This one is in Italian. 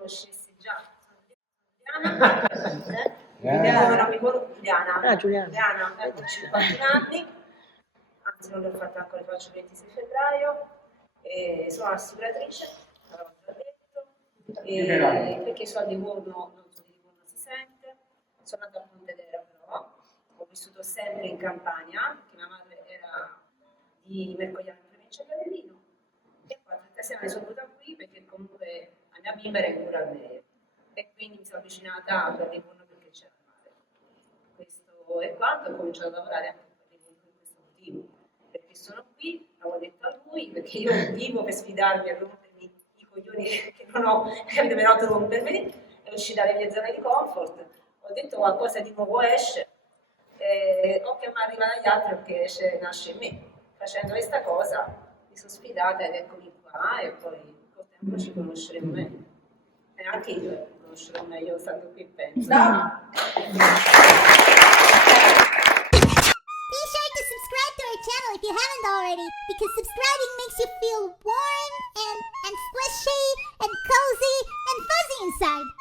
conoscessi già. Giuliana, mi conosco Giuliana. Giuliana, ho 51 anni, anzi non l'ho fatta ancora, faccio il 26 febbraio, sono assicuratrice, l'ho già detto, perché sono di Livorno, non so di Livorno si sente, sono nata a Pontedera però, ho vissuto sempre in Campania, perché mia madre era di Mercogliano in provincia di Avellino, e poi stasera sono venuta qui perché comunque la mia bimba era in cura al meglio e quindi mi sono avvicinata a Livorno perché c'era il mare. Questo è quanto ho cominciato a lavorare anche per Livorno per questo motivo, perché sono qui, l'avevo detto a lui, perché io vivo per sfidarmi a rompermi i coglioni che non ho, che mi venuto a rompermi, è uscita dalle mie zone di comfort, ho detto qualcosa di nuovo esce, o che mi arriva dagli altri o che esce, nasce in me. Facendo questa cosa mi sono sfidata ed eccomi qua e poi col tempo ci conosceremo meglio. E anche io conoscerò meglio stando qui, penso. No. Be sure to subscribe to our channel if you haven't already, because subscribing makes you feel warm and squishy and cozy and fuzzy inside.